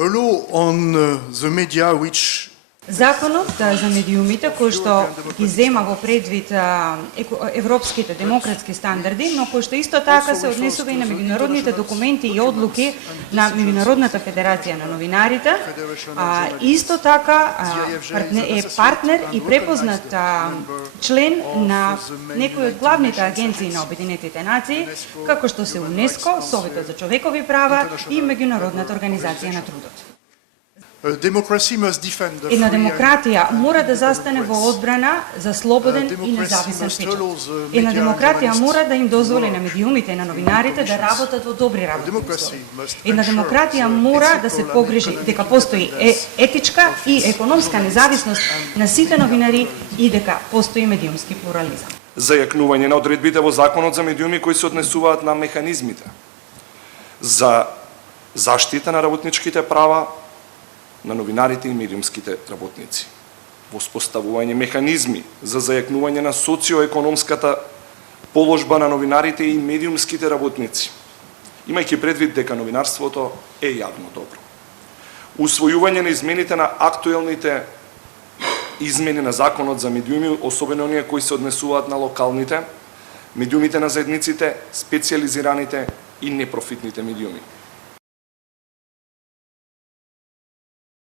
A law on the media which Законот за медиумите кој што ги зема во предвид европските демократски стандарди, но кој што исто така се однесува и на меѓународните документи и одлуки на Меѓународната федерација на новинарите, исто така е партнер и препознат член на некои од главните агенции на Обединетите нации, како што се УНЕСКО, Советот за човекови права и Меѓународната организација на трудот. Една демократија мора да застане во одбрана за слободен и независен печат. Една демократија мора да им дозволи на медиумите и на новинарите да работат во добри работни услови. Една демократија мора да се погрижи дека постои етичка и економска независност на сите новинари и дека постои медиумски плурализам. Зајакнување на одредбите во Законот за медиуми кои се однесуваат на механизмите за заштита на работничките права на новинарите и медиумските работници. Воспоставување механизми за зајакнување на социоекономската положба на новинарите и медиумските работници, имајќи предвид дека новинарството е јавно добро. Усвојување на измените на актуелните измени на Законот за медиуми, особено оние кои се однесуваат на локалните, медиумите на заедниците, специјализираните и непрофитните медиуми.